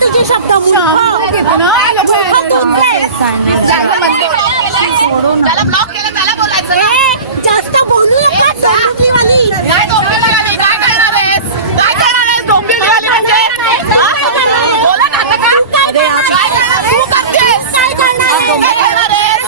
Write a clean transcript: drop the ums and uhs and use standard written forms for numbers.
तुझे शब्द त्याला ब्लॉक केलं त्याला बोलायचं जास्त बोलू नका डोंबिवलीवाली. काय डोंबिवलीवाली काय करणार आहेस काय करणार आहेस डोंबिवलीवाली म्हणजे बोला ना आता का काय करणार तू करतेस काय करणार काय करणार आहेस